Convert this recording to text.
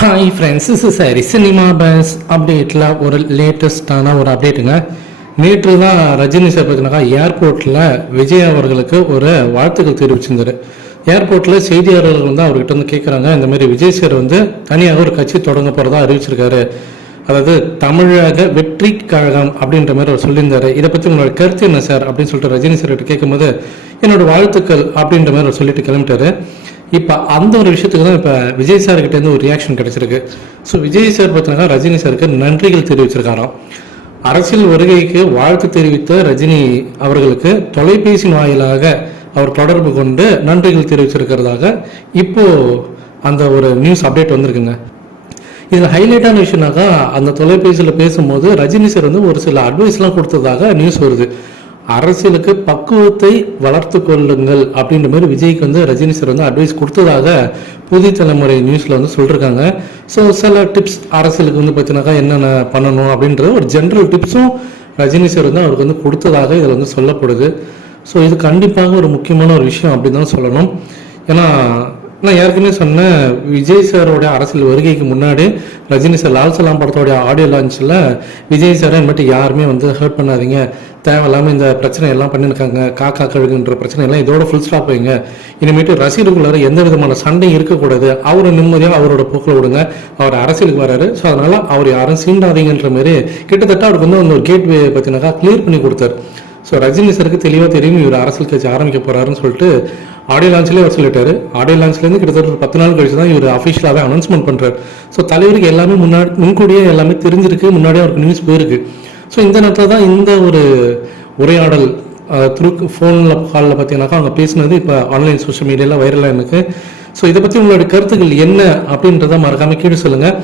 Hi friends is cinema base அப்டேட்டில் ஒரு லேட்டஸ்டான ஒரு அப்டேட்டுங்க நேற்று தான் ரஜினி சார் பார்த்தீங்கன்னா ஏர்போர்ட்டில் விஜய் அவர்களுக்கு ஒரு வாழ்த்துக்கள் தெரிவிச்சிருந்தார். ஏர்போர்ட்டில் செய்தியாளர்கள் வந்து அவர்கிட்ட வந்து கேட்குறாங்க இந்த மாதிரி விஜய் சார் வந்து தனியாக ஒரு கட்சி தொடங்க போகிறதா அறிவிச்சிருக்காரு. அதாவது தமிழக வெற்றி கழகம் அப்படின்ற மாதிரி அவர் சொல்லியிருந்தாரு. இதை பற்றி உங்களோட கருத்து என்ன சார் அப்படின்னு சொல்லிட்டு ரஜினி சார் கிட்ட கேட்கும்போது என்னோட வாழ்த்துக்கள் அப்படின்ற மாதிரி அவர் சொல்லிட்டு கிளம்பிட்டாரு. இப்போ அந்த ஒரு விஷயத்துக்கு தான் இப்போ விஜய் சார் இருந்து ஒரு ரியாக்ஷன் கிடைச்சிருக்கு. ஸோ விஜய் சார் பார்த்தீங்கன்னா ரஜினி சாருக்கு நன்றிகள் தெரிவிச்சிருக்காராம். அரசியல் வருகைக்கு வாழ்த்து தெரிவித்த ரஜினி அவர்களுக்கு தொலைபேசி வாயிலாக அவர் தொடர்பு கொண்டு நன்றிகள் தெரிவிச்சிருக்கிறதாக இப்போ அந்த ஒரு நியூஸ் அப்டேட் வந்திருக்குங்க. இதில் ஹைலைட்டான விஷயம்னாக்கா அந்த தொலைபேசியில் பேசும்போது ரஜினி சார் வந்து ஒரு சில அட்வைஸ்லாம் கொடுத்ததாக நியூஸ் வருது. அரசியலுக்கு பக்குவத்தை வளர்த்து கொள்ளுங்கள் அப்படின்ற மாதிரி விஜய்க்கு வந்து ரஜினி சார் வந்து அட்வைஸ் கொடுத்ததாக புதிய தலைமுறை நியூஸில் வந்து சொல்லியிருக்காங்க ஸோ சில டிப்ஸ் அரசியலுக்கு வந்து பார்த்தீங்கன்னாக்கா என்னென்ன பண்ணணும் அப்படின்றது ஒரு ஜென்ரல் டிப்ஸும் ரஜினி சார் வந்து அவருக்கு வந்து கொடுத்ததாக இதில் வந்து சொல்லப்படுது. ஸோ இது கண்டிப்பாக ஒரு முக்கியமான ஒரு விஷயம் அப்படின்னு தான் சொல்லணும். ஏன்னா நான் ஏற்கனவே சொன்னேன் விஜய் சாரோடைய அரசியல் வருகைக்கு முன்னாடி ரஜினி சார் லால் சலாம் படத்தோடைய ஆடியோ லான்ச்சில் விஜய் சாரை மட்டும் யாருமே வந்து ஹர்ட் பண்ணாதீங்க. தேவையில்லாமல் இந்த பிரச்சனை எல்லாம் பண்ணியிருக்காங்க காக்கா கழுகுன்ற பிரச்சனை எல்லாம் இதோட ஃபுல் ஸ்டாப் வைங்க. இனிமேட்டு ரசிகர்களுக்குள்ளார எந்த விதமான சண்டையும் இருக்கக்கூடாது. அவரை நிம்மதியாக அவரோட போக்கில் விடுங்க. அவர் அரசியலுக்கு வராரு. ஸோ அதனால அவர் யாரும் சீண்டாதீங்கன்ற மாதிரி கிட்டத்தட்ட அவருக்கு வந்து அந்த கேட்வே பார்த்தீங்கன்னாக்கா கிளியர் பண்ணி கொடுத்தாரு. ஸோ ரஜினி சருக்கு தெளிவாக தெரியும் இவர் அரசியல் கட்சி ஆரம்பிக்க போறாருன்னு சொல்லிட்டு ஆடியோ லான்ச்லேயே அவர் சொல்லிட்டாரு. ஆடியோ லான்ச்லேருந்து கிட்டத்தட்ட ஒரு பத்து நாள் கழிச்சு தான் இவர் அஃபிஷியலாகவே அனௌன்ஸ்மெண்ட் பண்ணுறாரு ஸோ தலைவருக்கு எல்லாமே முன்னாடி முன்கூடியே எல்லாமே தெரிஞ்சிருக்கு. முன்னாடியே அவருக்கு நியூஸ் போயிருக்கு. ஸோ இந்த நேரத்தில் தான் இந்த ஒரு உரையாடல் த்ரூ ஃபோனில் காலில் பார்த்தீங்கன்னாக்கா அவங்க பேசினது இப்போ ஆன்லைன் சோஷியல் மீடியாவில் வைரலாக எனக்கு ஸோ இதை பற்றி உங்களுடைய கருத்துக்கள் என்ன அப்படின்றத மறக்காமல் கீழே சொல்லுங்கள்